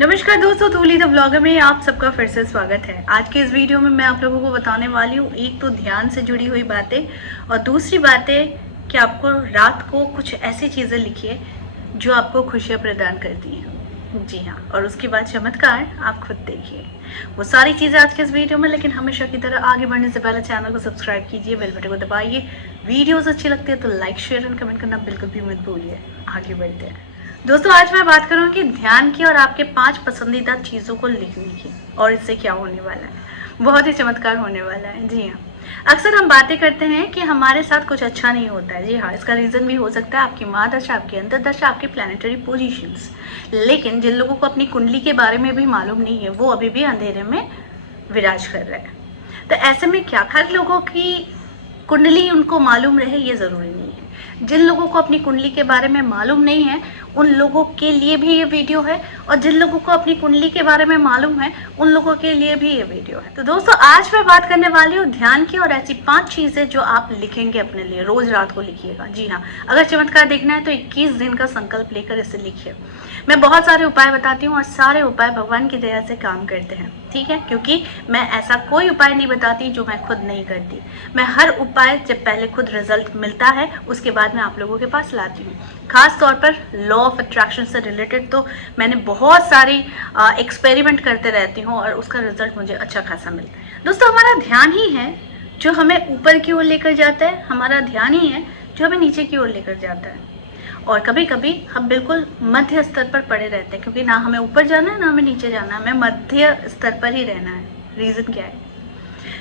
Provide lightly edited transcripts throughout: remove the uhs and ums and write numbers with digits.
नमस्कार दोस्तों, धूली the blogger में आप सबका फिर से स्वागत है। आज के इस वीडियो में मैं आप लोगों को बताने वाली हूँ एक तो ध्यान से जुड़ी हुई बातें और दूसरी बातें कि आपको रात को कुछ ऐसी चीज़ें लिखिए जो आपको खुशियाँ प्रदान करती हैं। जी हाँ, और उसके बाद चमत्कार आप खुद देखिए। वो सारी चीज़ें आज के इस वीडियो में, लेकिन हमेशा की तरह आगे बढ़ने से पहले चैनल को सब्सक्राइब कीजिए, बेल बटन को दबाइए। वीडियोज़ अच्छी लगती है तो लाइक शेयर एंड कमेंट करना बिल्कुल भी मत भूलिए। आगे बढ़ते हैं दोस्तों। आज मैं बात करूंगी ध्यान की और आपके 5 पसंदीदा चीज़ों को लिखने की, और इससे क्या होने वाला है, बहुत ही चमत्कार होने वाला है। जी हाँ, अक्सर हम बातें करते हैं कि हमारे साथ कुछ अच्छा नहीं होता है। जी हाँ, इसका रीज़न भी हो सकता है आपकी महादशा, आपकी अंतर्दशा, आपके प्लानिटरी पोजीशंस। लेकिन जिन लोगों को अपनी कुंडली के बारे में भी मालूम नहीं है वो अभी भी अंधेरे में विराज कर रहे हैं। तो ऐसे में क्या हर लोगों की कुंडली उनको मालूम रहे ये ज़रूरी नहीं है। जिन लोगों को अपनी कुंडली के बारे में मालूम नहीं है उन लोगों के लिए भी ये वीडियो है, और जिन लोगों को अपनी कुंडली के बारे में मालूम है उन लोगों के लिए भी ये वीडियो है। तो दोस्तों, आज मैं बात करने वाली हूँ ध्यान की और ऐसी 5 चीज़ें जो आप लिखेंगे अपने लिए। रोज रात को लिखिएगा। जी हाँ, अगर चमत्कार देखना है तो 21 दिन का संकल्प लेकर इसे लिखिए। मैं बहुत सारे उपाय बताती हूँ और सारे उपाय भगवान की दया से काम करते हैं, ठीक है, क्योंकि मैं ऐसा कोई उपाय नहीं बताती जो मैं खुद नहीं करती। मैं हर उपाय जब पहले खुद रिजल्ट मिलता है उसके बाद मैं आप लोगों के पास लाती हूँ। खास तौर पर लॉ ऑफ अट्रैक्शन से रिलेटेड तो मैंने बहुत सारी एक्सपेरिमेंट करते रहती हूँ और उसका रिजल्ट मुझे अच्छा खासा मिलता है। दोस्तों, हमारा ध्यान ही है जो हमें ऊपर की ओर लेकर जाता है, हमारा ध्यान ही है जो हमें नीचे की ओर लेकर जाता है। और कभी कभी हम बिल्कुल मध्य स्तर पर पड़े रहते हैं, क्योंकि ना हमें ऊपर जाना है ना हमें नीचे जाना है, हमें मध्य स्तर पर ही रहना है। रीज़न क्या है?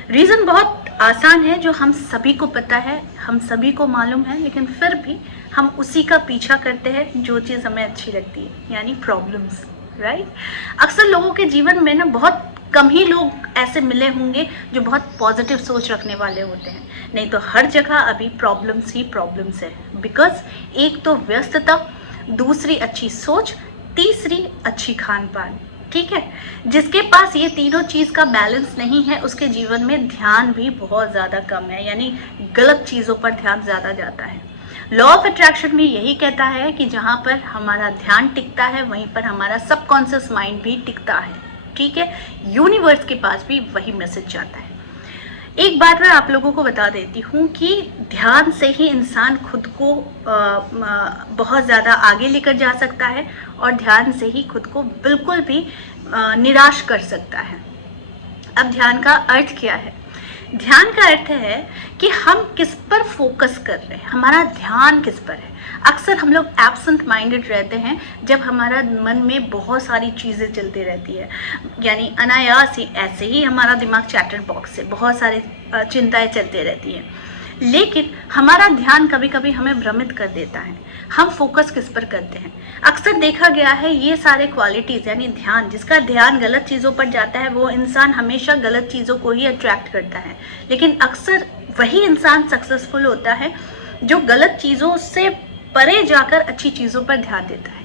रीज़न बहुत आसान है, जो हम सभी को पता है, हम सभी को मालूम है, लेकिन फिर भी हम उसी का पीछा करते हैं जो चीज़ हमें अच्छी लगती है, यानी प्रॉब्लम्स, राइट। अक्सर लोगों के जीवन में ना बहुत कम ही लोग ऐसे मिले होंगे जो बहुत पॉजिटिव सोच रखने वाले होते हैं, नहीं तो हर जगह अभी प्रॉब्लम्स ही प्रॉब्लम्स है। बिकॉज एक तो व्यस्तता, दूसरी अच्छी सोच, तीसरी अच्छी खान पान, ठीक है। जिसके पास ये तीनों चीज़ का बैलेंस नहीं है उसके जीवन में ध्यान भी बहुत ज़्यादा कम है, यानी गलत चीज़ों पर ध्यान ज़्यादा जाता है। लॉ ऑफ अट्रैक्शन भी यही कहता है कि जहाँ पर हमारा ध्यान टिकता है वहीं पर हमारा सबकॉन्शियस माइंड भी टिकता है, ठीक है। यूनिवर्स के पास भी वही मैसेज जाता है। एक बात मैं आप लोगों को बता देती हूँ कि ध्यान से ही इंसान खुद को बहुत ज़्यादा आगे लेकर जा सकता है, और ध्यान से ही खुद को बिल्कुल भी निराश कर सकता है। अब ध्यान का अर्थ क्या है? ध्यान का अर्थ है कि हम किस पर फोकस कर रहे हैं, हमारा ध्यान किस पर है। अक्सर हम लोग एब्सेंट माइंडेड रहते हैं जब हमारा मन में बहुत सारी चीज़ें चलती रहती है, यानी अनायास ही ऐसे ही हमारा दिमाग चैटर बॉक्स से बहुत सारी चिंताएं चलती रहती हैं। लेकिन हमारा ध्यान कभी कभी हमें भ्रमित कर देता है। हम फोकस किस पर करते हैं? अक्सर देखा गया है ये सारे क्वालिटीज़, यानी ध्यान, जिसका ध्यान गलत चीज़ों पर जाता है वो इंसान हमेशा गलत चीज़ों को ही अट्रैक्ट करता है। लेकिन अक्सर वही इंसान सक्सेसफुल होता है जो गलत चीज़ों से परे जाकर अच्छी चीज़ों पर ध्यान देता है।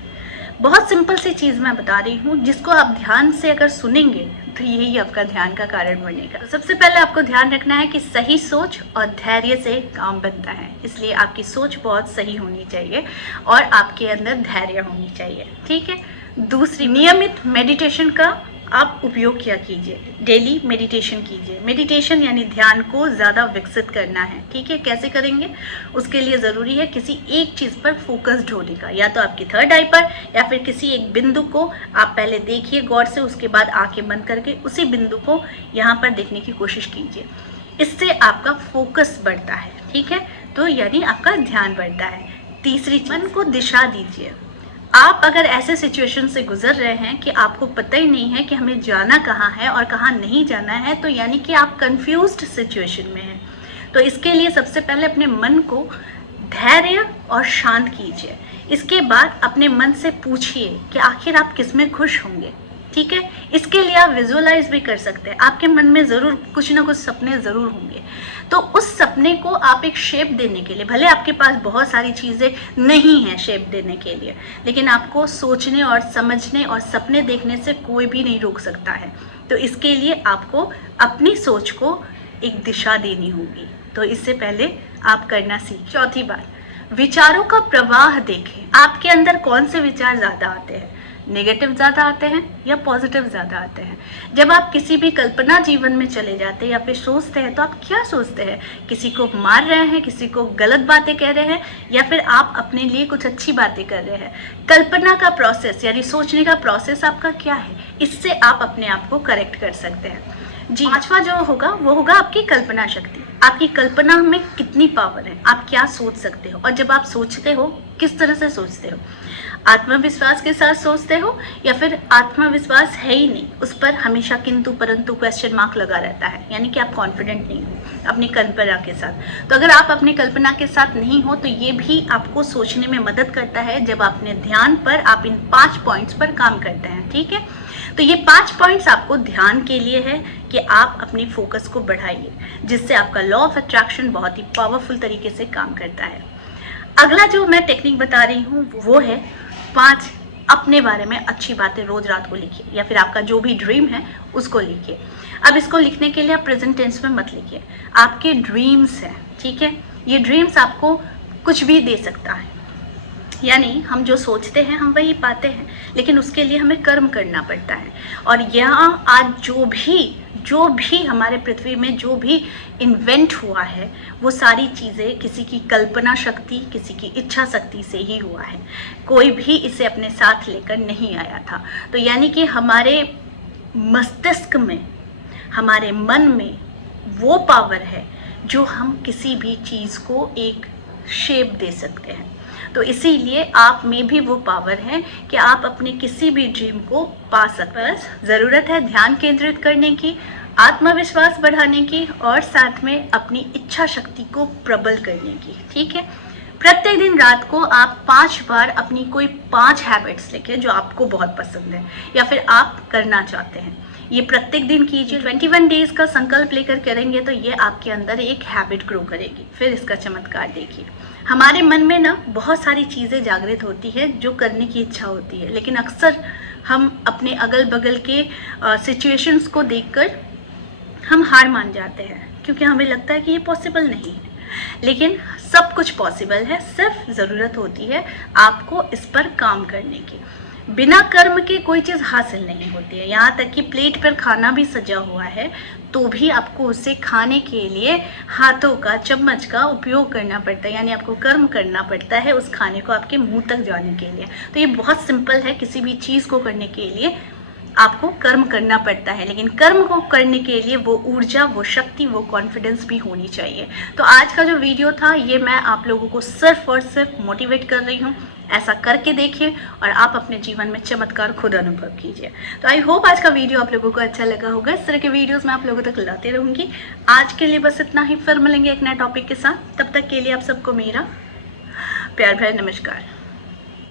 बहुत सिंपल सी चीज़ मैं बता रही हूँ, जिसको आप ध्यान से अगर सुनेंगे तो यही आपका ध्यान का कारण बनेगा। सबसे पहले आपको ध्यान रखना है कि सही सोच और धैर्य से काम बनता है, इसलिए आपकी सोच बहुत सही होनी चाहिए और आपके अंदर धैर्य होनी चाहिए, ठीक है। दूसरी, नियमित मेडिटेशन का आप उपयोग किया कीजिए। डेली मेडिटेशन कीजिए। मेडिटेशन यानी ध्यान को ज़्यादा विकसित करना है, ठीक है। कैसे करेंगे? उसके लिए ज़रूरी है किसी एक चीज़ पर फोकस्ड होने का, या तो आपकी थर्ड आई पर, या फिर किसी एक बिंदु को आप पहले देखिए गौर से, उसके बाद आंखें बंद करके उसी बिंदु को यहाँ पर देखने की कोशिश कीजिए। इससे आपका फोकस बढ़ता है, ठीक है, तो यानी आपका ध्यान बढ़ता है। तीसरी, मन को दिशा दीजिए। आप अगर ऐसे सिचुएशन से गुजर रहे हैं कि आपको पता ही नहीं है कि हमें जाना कहाँ है और कहाँ नहीं जाना है, तो यानी कि आप कंफ्यूज्ड सिचुएशन में हैं। तो इसके लिए सबसे पहले अपने मन को धैर्य और शांत कीजिए। इसके बाद अपने मन से पूछिए कि आखिर आप किस में खुश होंगे, ठीक है। इसके लिए आप विजुअलाइज भी कर सकते हैं। आपके मन में ज़रूर कुछ ना कुछ सपने ज़रूर होंगे, तो उस सपने को आप एक शेप देने के लिए, भले आपके पास बहुत सारी चीज़ें नहीं हैं शेप देने के लिए, लेकिन आपको सोचने और समझने और सपने देखने से कोई भी नहीं रोक सकता है। तो इसके लिए आपको अपनी सोच को एक दिशा देनी होगी। तो इससे पहले आप करना सीख। चौथी बात, विचारों का प्रवाह देखें। आपके अंदर कौन से विचार ज़्यादा आते हैं? नेगेटिव ज़्यादा आते हैं या पॉजिटिव ज़्यादा आते हैं? जब आप किसी भी कल्पना जीवन में चले जाते हैं या फिर सोचते हैं तो आप क्या सोचते हैं? किसी को मार रहे हैं, किसी को गलत बातें कह रहे हैं, या फिर आप अपने लिए कुछ अच्छी बातें कर रहे हैं? कल्पना का प्रोसेस यानी सोचने का प्रोसेस आपका क्या है? इससे आप अपने आप को करेक्ट कर सकते हैं। जी, पांचवा जो होगा वो होगा आपकी कल्पना शक्ति। आपकी कल्पना में कितनी पावर है, आप क्या सोच सकते हो, और जब आप सोचते हो किस तरह से सोचते हो? आत्मविश्वास के साथ सोचते हो या फिर आत्मविश्वास है ही नहीं, उस पर हमेशा किंतु परंतु क्वेश्चन मार्क लगा रहता है, यानी कि आप कॉन्फिडेंट नहीं हो अपनी कल्पना के साथ? तो अगर आप अपनी कल्पना के साथ नहीं हो तो ये भी आपको सोचने में मदद करता है जब अपने ध्यान पर आप इन 5 पॉइंट्स पर काम करते हैं। ठीक है, तो ये 5 पॉइंट्स आपको ध्यान के लिए है कि आप अपनी फोकस को बढ़ाइए, जिससे आपका लॉ ऑफ अट्रैक्शन बहुत ही पावरफुल तरीके से काम करता है। अगला जो मैं टेक्निक बता रही हूँ वो है 5 अपने बारे में अच्छी बातें रोज रात को लिखिए, या फिर आपका जो भी ड्रीम है उसको लिखिए। अब इसको लिखने के लिए आप प्रेजेंट टेंस में मत लिखिए, आपके ड्रीम्स हैं, ठीक है? ये ड्रीम्स आपको कुछ भी दे सकता है, यानी हम जो सोचते हैं हम वही पाते हैं, लेकिन उसके लिए हमें कर्म करना पड़ता है। और यहाँ आज जो भी हमारे पृथ्वी में जो भी इन्वेंट हुआ है वो सारी चीज़ें किसी की कल्पना शक्ति, किसी की इच्छा शक्ति से ही हुआ है। कोई भी इसे अपने साथ लेकर नहीं आया था। तो यानी कि हमारे मस्तिष्क में, हमारे मन में वो पावर है जो हम किसी भी चीज़ को एक शेप दे सकते हैं। तो इसीलिए आप में भी वो पावर है कि आप अपने किसी भी ड्रीम को पा सकते हैं। बस ज़रूरत है ध्यान केंद्रित करने की, आत्मविश्वास बढ़ाने की, और साथ में अपनी इच्छा शक्ति को प्रबल करने की। ठीक है, प्रत्येक दिन रात को आप 5 बार अपनी कोई 5 हैबिट्स लिखें जो आपको बहुत पसंद है या फिर आप करना चाहते हैं। ये प्रत्येक दिन कीजिए। 21 डेज का संकल्प लेकर करेंगे तो ये आपके अंदर एक हैबिट ग्रो करेगी। फिर इसका चमत्कार देखिए। हमारे मन में ना बहुत सारी चीज़ें जागृत होती है जो करने की इच्छा होती है, लेकिन अक्सर हम अपने अगल बगल के सिचुएशंस को देखकर हम हार मान जाते हैं, क्योंकि हमें लगता है कि ये पॉसिबल नहीं है। लेकिन सब कुछ पॉसिबल है, सिर्फ ज़रूरत होती है आपको इस पर काम करने की। बिना कर्म के कोई चीज़ हासिल नहीं होती है। यहाँ तक कि प्लेट पर खाना भी सजा हुआ है तो भी आपको उसे खाने के लिए हाथों का, चम्मच का उपयोग करना पड़ता है, यानी आपको कर्म करना पड़ता है उस खाने को आपके मुंह तक जाने के लिए। तो ये बहुत सिंपल है, किसी भी चीज़ को करने के लिए आपको कर्म करना पड़ता है, लेकिन कर्म को करने के लिए वो ऊर्जा, वो शक्ति, वो कॉन्फिडेंस भी होनी चाहिए। तो आज का जो वीडियो था ये मैं आप लोगों को सिर्फ और सिर्फ मोटिवेट कर रही हूँ, ऐसा करके देखिए और आप अपने जीवन में चमत्कार खुद अनुभव कीजिए। तो आई होप आज का वीडियो आप लोगों को अच्छा लगा होगा। इस तरह के वीडियोस मैं आप लोगों तक लाते रहूँगी। आज के लिए बस इतना ही, फिर मिलेंगे एक नए टॉपिक के साथ। तब तक के लिए आप सबको मेरा प्यार भरा नमस्कार।